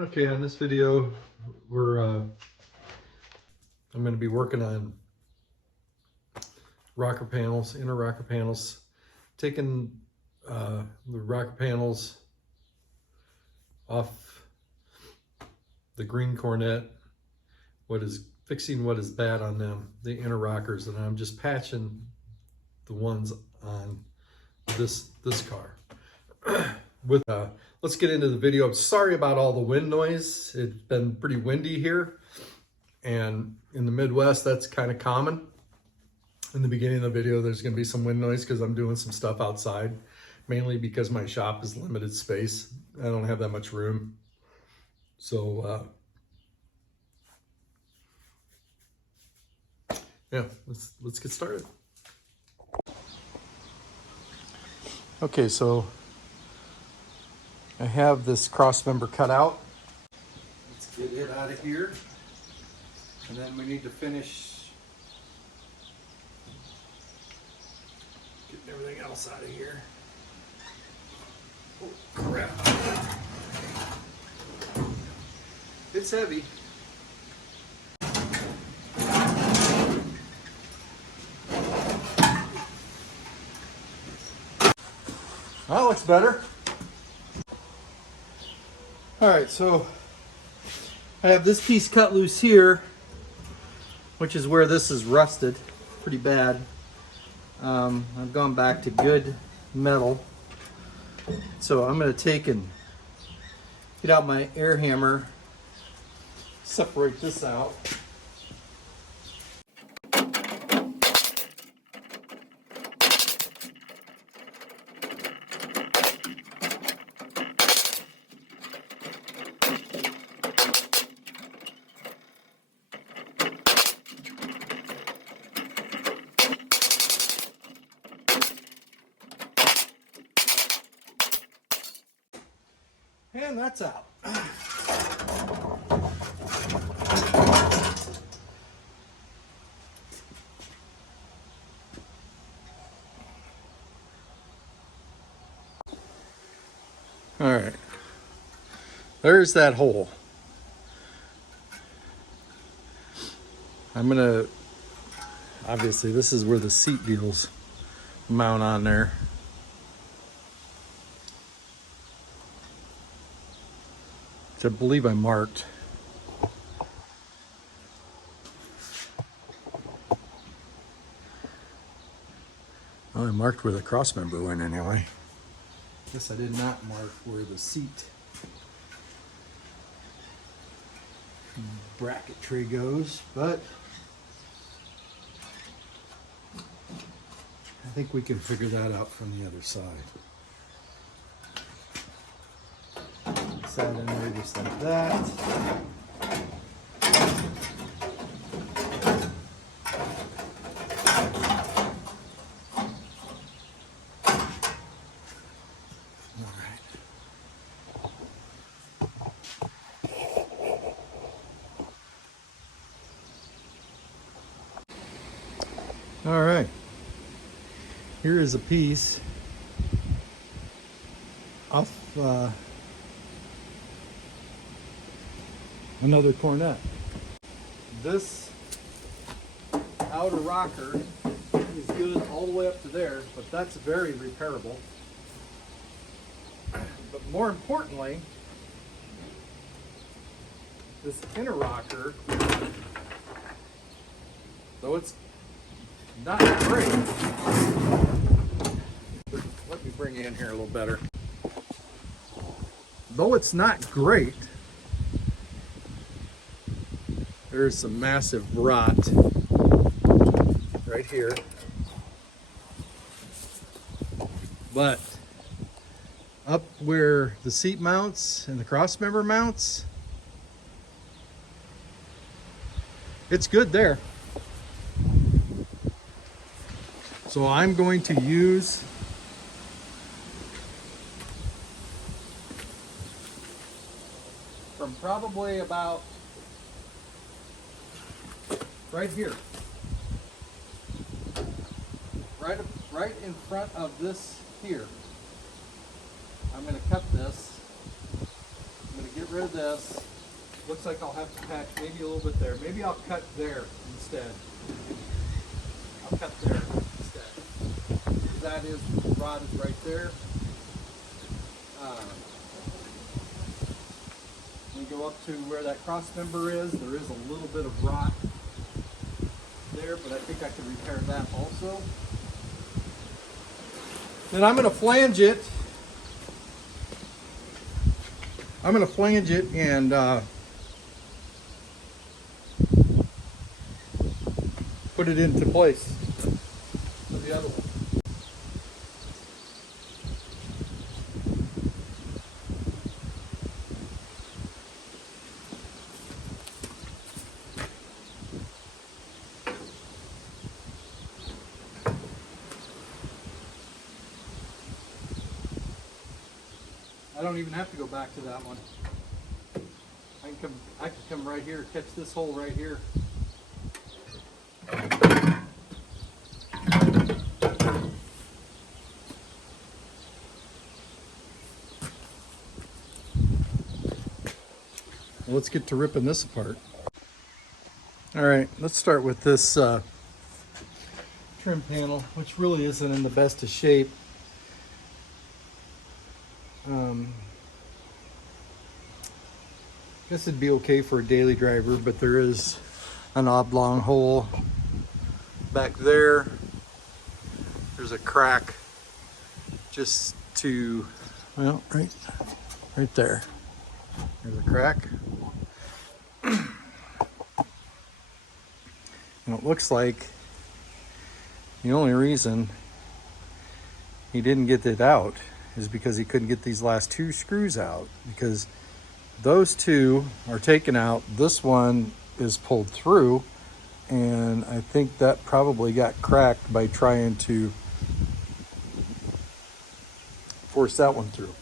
Okay, on this video, I'm going to be working on rocker panels, inner rocker panels, taking the rocker panels off the green Coronet, fixing what is bad on them, the inner rockers, and I'm just patching the ones on this car. Let's get into the video. I'm sorry about all the wind noise. It's been pretty windy here, and in the Midwest that's kind of common. In the beginning of the video there's going to be some wind noise because I'm doing some stuff outside, mainly because my shop is limited space. I don't have that much room, so yeah, let's get started. Okay, so I have this cross member cut out. Let's get it out of here. And then we need to finish getting everything else out of here. Oh, crap. It's heavy. That looks better. All right, so I have this piece cut loose here, which is where this is rusted pretty bad. I've gone back to good metal. So I'm gonna take and get out my air hammer, separate this out. And that's out. All right, there's that hole. I'm gonna, obviously this is where the seat deals mount on there. I believe I marked. Well, I marked where the cross member went anyway. Guess I did not mark where the seat bracket tray goes, but I think we can figure that out from the other side. Set in there just like that. All right. Here is a piece off another Coronet. This outer rocker is good all the way up to there, but that's very repairable. But more importantly, this inner rocker, though it's not great, let me bring you in here a little better. Though it's not great, there's some massive rot right here. But up where the seat mounts and the cross member mounts, it's good there. So I'm going to use from probably about right here, right in front of this here. I'm going to cut this. I'm going to get rid of this. Looks like I'll have to patch maybe a little bit there. Maybe I'll cut there instead. I'll cut there instead. That is rotted right there. We go up to where that cross member is. There is a little bit of rot there, but I think I can repair that also. Then I'm going to flange it. I'm going to flange it and put it into place with the other one. I don't even have to go back to that one. I can come right here, catch this hole right here. Well, let's get to ripping this apart. All right, let's start with this trim panel, which really isn't in the best of shape. I guess it'd be okay for a daily driver, but there is an oblong hole back there. There's a crack just to, well, right there. There's a crack. And it looks like the only reason he didn't get it out is because he couldn't get these last two screws out, because those two are taken out. This one is pulled through, and I think that probably got cracked by trying to force that one through.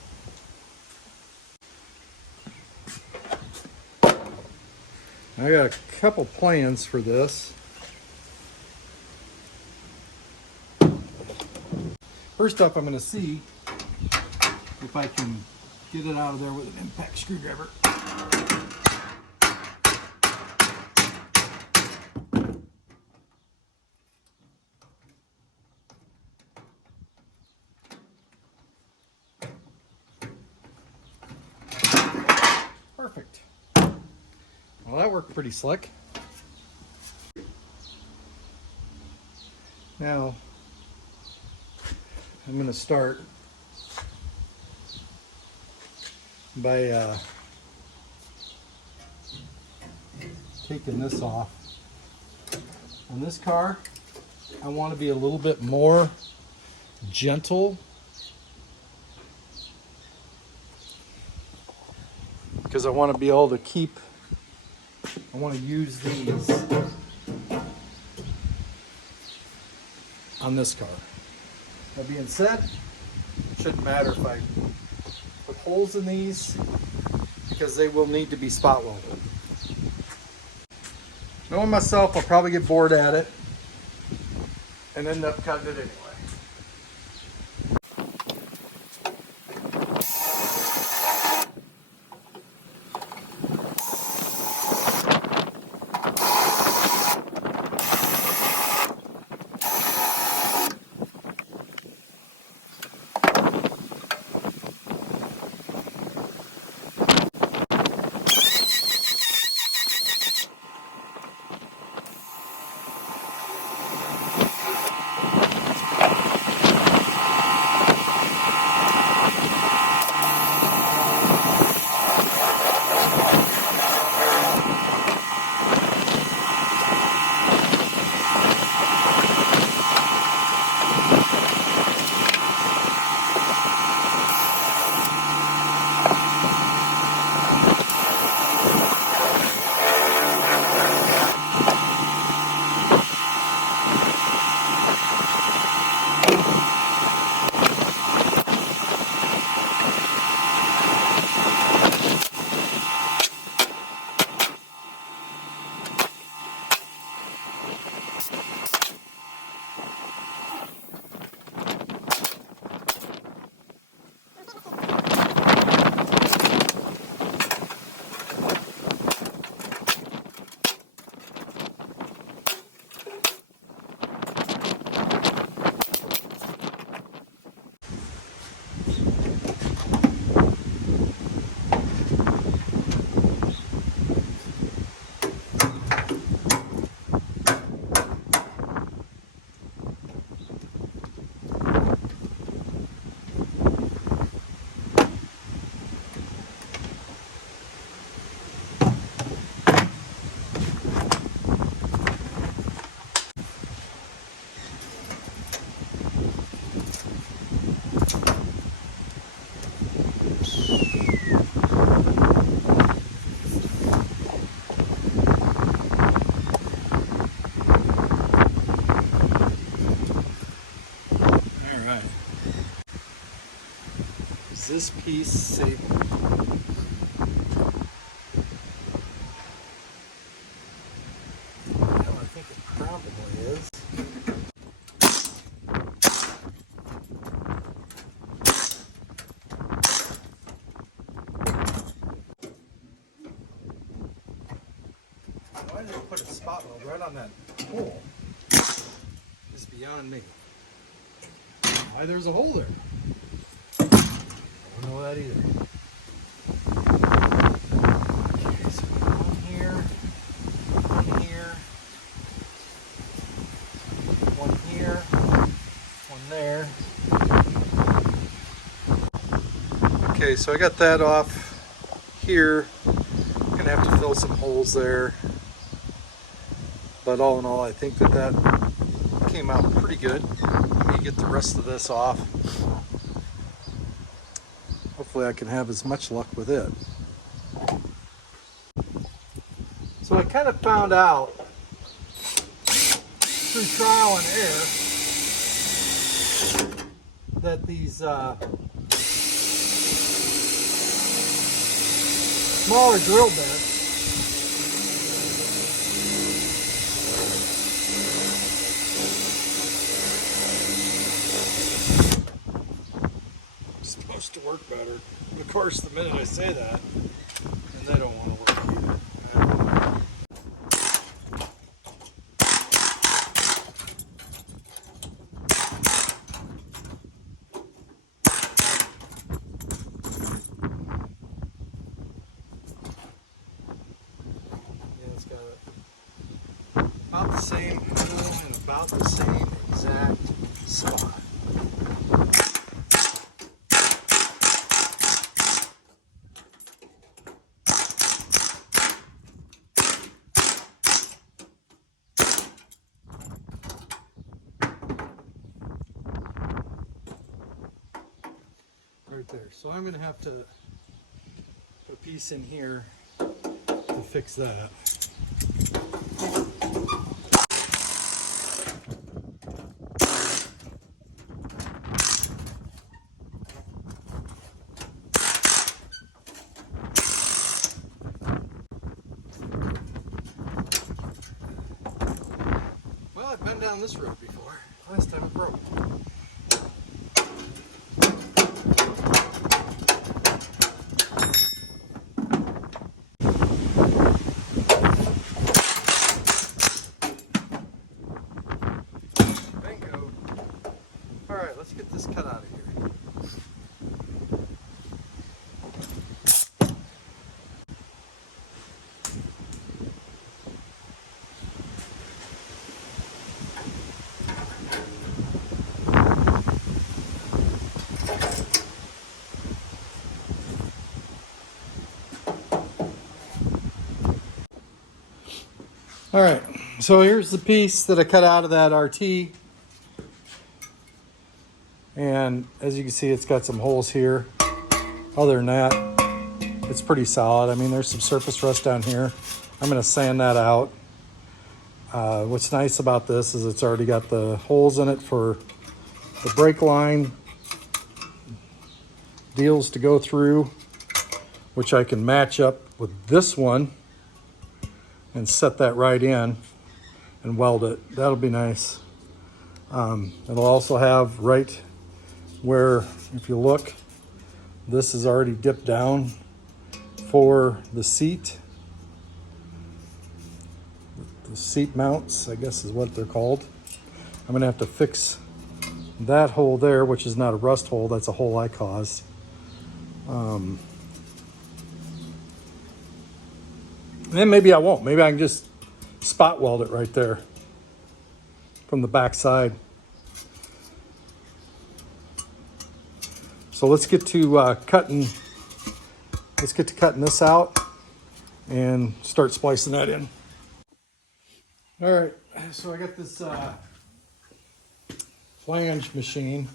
I got a couple plans for this. First up, I'm going to see if I can get it out of there with an impact screwdriver. Perfect. Well, that worked pretty slick. Now, I'm going to start by taking this off. On this car, I want to be a little bit more gentle because I want to be able to I want to use these on this car. That being said, it shouldn't matter if I put holes in these, because they will need to be spot welded. Knowing myself, I'll probably get bored at it and end up cutting it anyway. right. Is this piece safe? Well, I think it probably is. Why did they put a spot weld right on that hole? It's beyond me. Why there's a hole there? I don't know that either. Okay, so one here, one here, one there. Okay, so I got that off here. I'm gonna have to fill some holes there. But all in all, I think that came out pretty good. Let me get the rest of this off. Hopefully I can have as much luck with it. So I kind of found out through trial and error that these smaller drill bits supposed to work better. But of course, the minute I say that, and they don't want to work either. Yeah, it's got about the same hole and about the same exact spot. Right there. So I'm going to have to put a piece in here to fix that. Well, I've been down this road before. Last time it broke. Let's get this cut out of here. All right, so here's the piece that I cut out of that RT. And as you can see, it's got some holes here. Other than that, it's pretty solid. I mean, there's some surface rust down here. I'm gonna sand that out. What's nice about this is it's already got the holes in it for the brake line deals to go through, which I can match up with this one and set that right in and weld it. That'll be nice. It'll also have right where, if you look, this is already dipped down for the seat. The seat mounts, I guess is what they're called. I'm gonna have to fix that hole there, which is not a rust hole, that's a hole I caused. Then maybe I won't. Maybe I can just spot weld it right there from the back side. So let's get to cutting this out and start splicing that in. All right, so I got this flange machine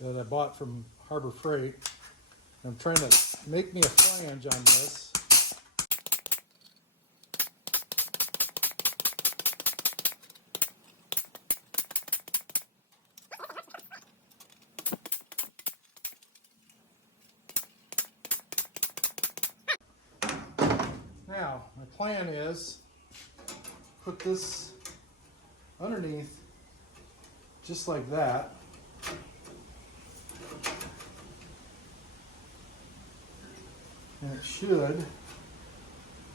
that I bought from Harbor Freight. I'm trying to make me a flange on this. Now, my plan is put this underneath just like that. And it should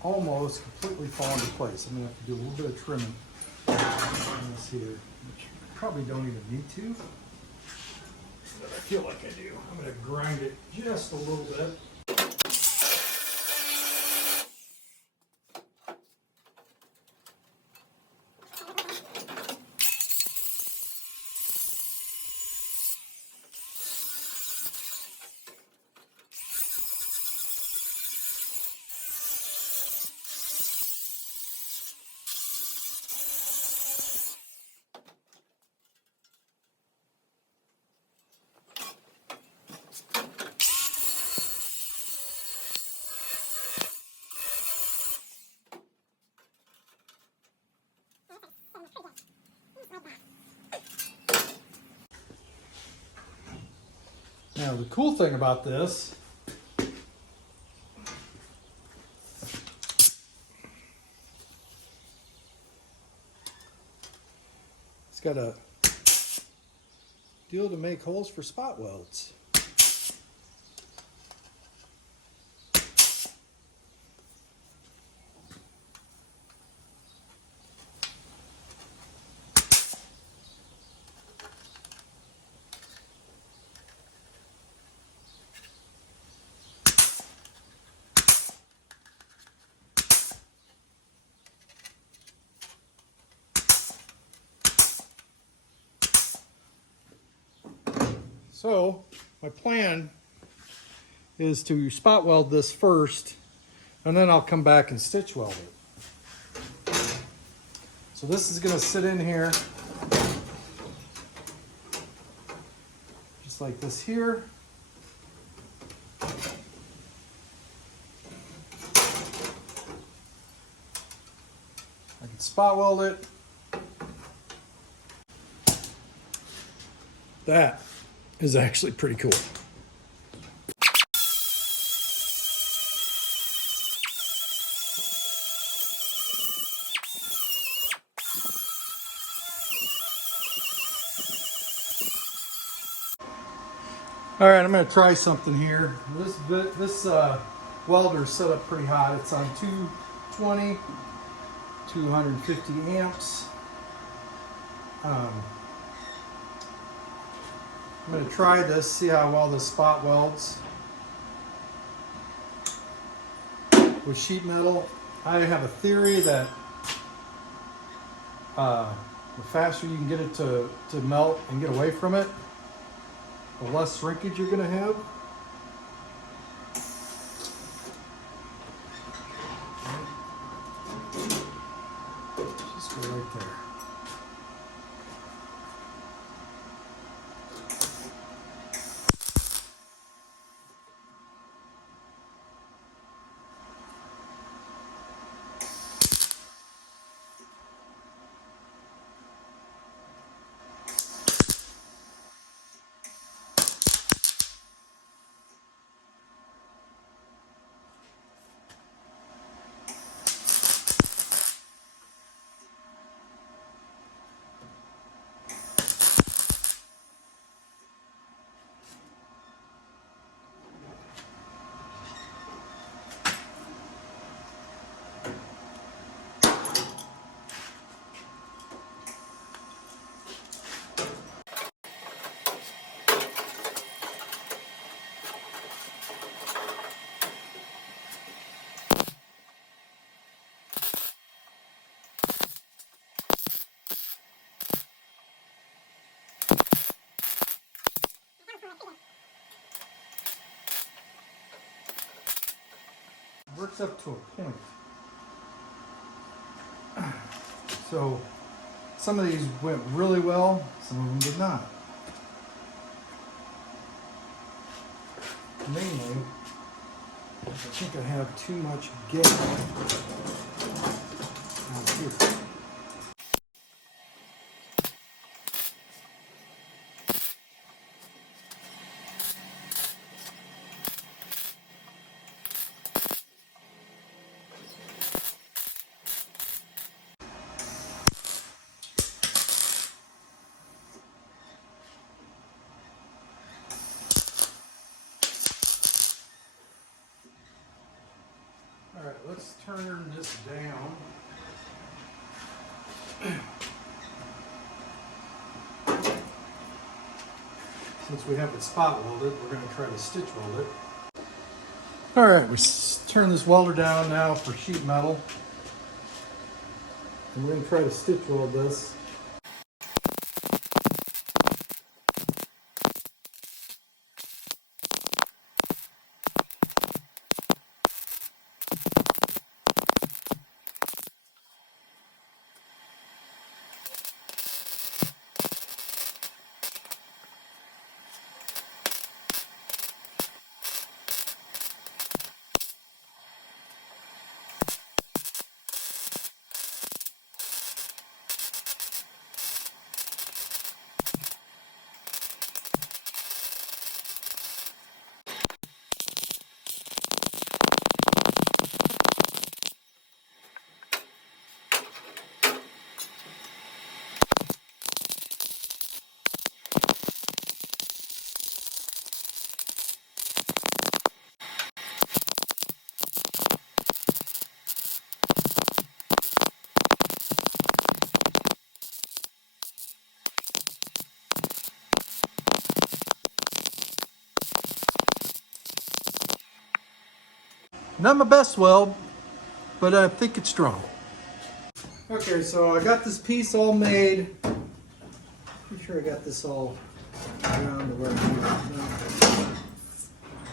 almost completely fall into place. I'm going to have to do a little bit of trimming on this here, which I probably don't even need to, but I feel like I do. I'm going to grind it just a little bit. Now the cool thing about this it's got a deal to make holes for spot welds. So my plan is to spot weld this first, and then I'll come back and stitch weld it. So this is going to sit in here just like this here. I can spot weld it. That is actually pretty cool. All right, I'm going to try something here. This welder is set up pretty hot. It's on 220, 250 amps. I'm going to try this, see how well this spot welds with sheet metal. I have a theory that the faster you can get it to melt and get away from it, the less shrinkage you're going to have. Just go right there. Works up to a point. So some of these went really well, some of them did not. Mainly, I think I have too much gap out here. let's turn this down. Since we have it spot welded, we're going to try to stitch weld it. All right, we turn this welder down now for sheet metal. And we're going to try to stitch weld this. Not my best weld, but I think it's strong. Okay, so I got this piece all made. Pretty sure I got this all around the right. No,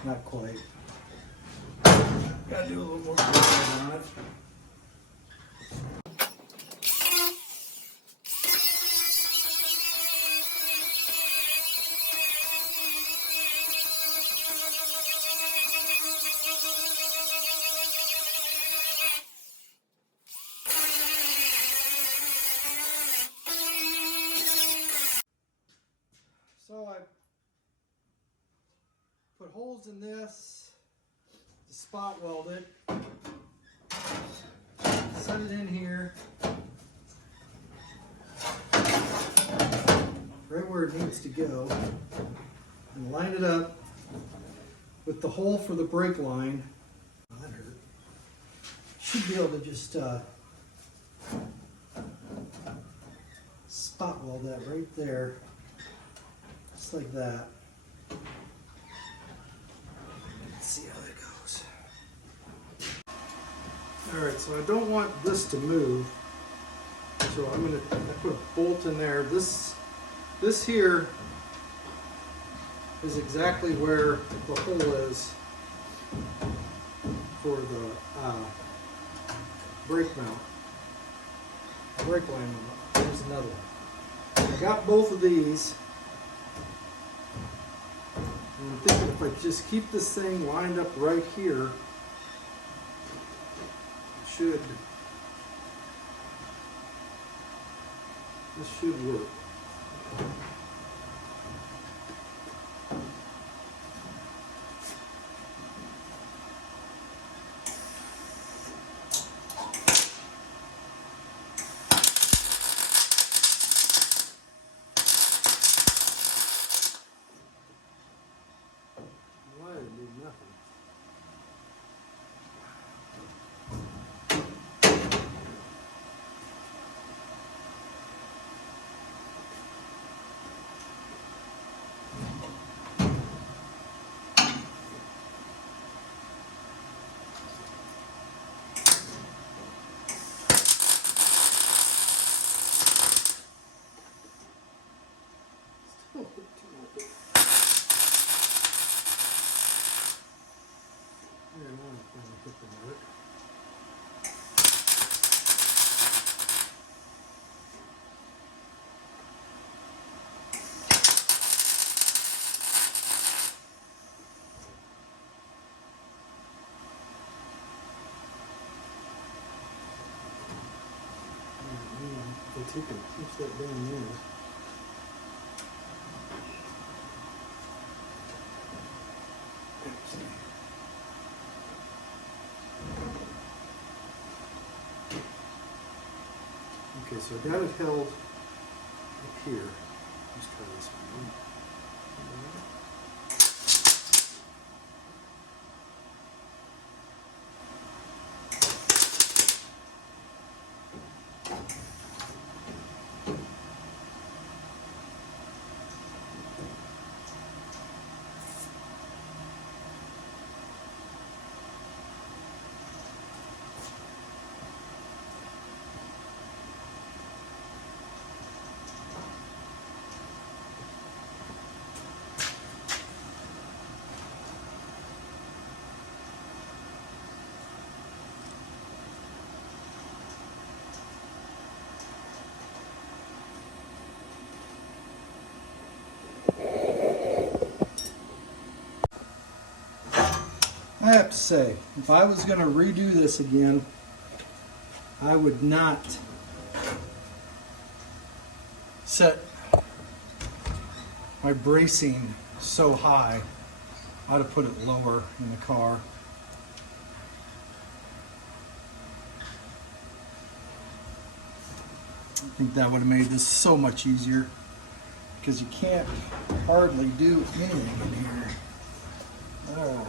not quite. Gotta do a little more on it. So I put holes in this to spot weld it, set it in here, right where it needs to go, and line it up with the hole for the brake line. Oh, that hurt. Should be able to just spot weld that right there. Just like that. Let's see how that goes. Alright, so I don't want this to move. So I put a bolt in there. This here is exactly where the hole is for the brake mount. Brake line mount. There's another one. I got both of these. And I'm thinking if I just keep this thing lined up right here, it this should work. You can push that down there. Okay, so I got it held up here. Let's try this one. to say, if I was going to redo this again, I would not set my bracing so high. I ought to put it lower in the car. I think that would have made this so much easier, because you can't hardly do anything in here. All right.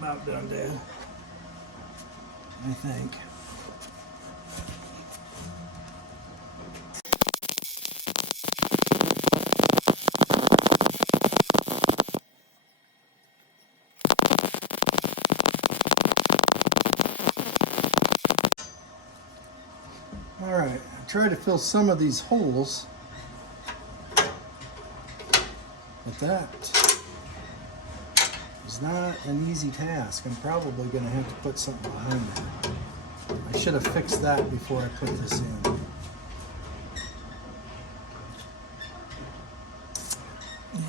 About done, Dad. I think. All right, I tried to fill some of these holes, but that is not an easy task. I'm probably going to have to put something behind that. I should have fixed that before I put this in.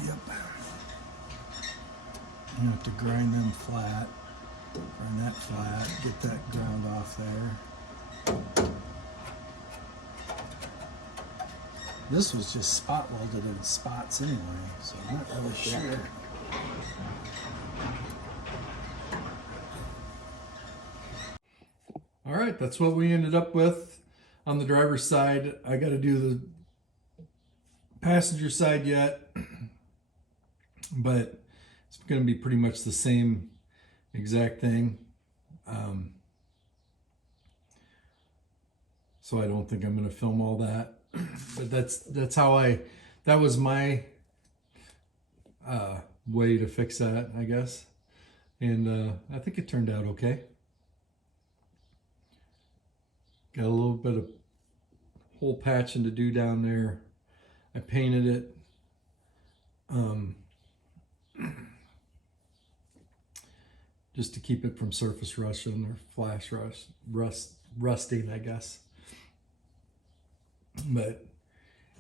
Yep. You have to grind them flat, grind that flat, get that ground off there. This was just spot welded in spots anyway, so I'm not really sure. All right, that's what we ended up with on the driver's side. I got to do the passenger side yet, but it's going to be pretty much the same exact thing. So I don't think I'm going to film all that, but that's how that was my way to fix that, I guess. And I think it turned out okay. Got a little bit of hole patching to do down there. I painted it. Just to keep it from surface rusting or flash rusting, I guess. But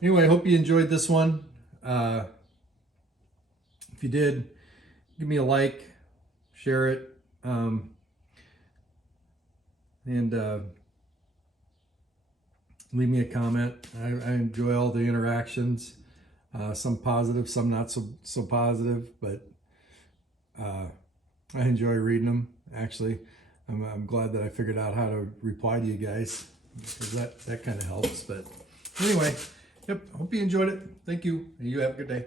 anyway, I hope you enjoyed this one. If you did, give me a like, share it, and leave me a comment. I enjoy all the interactions, some positive, some not so positive, but I enjoy reading them. Actually, I'm glad that I figured out how to reply to you guys, because that kind of helps. But anyway, yep, hope you enjoyed it. Thank you, and you have a good day.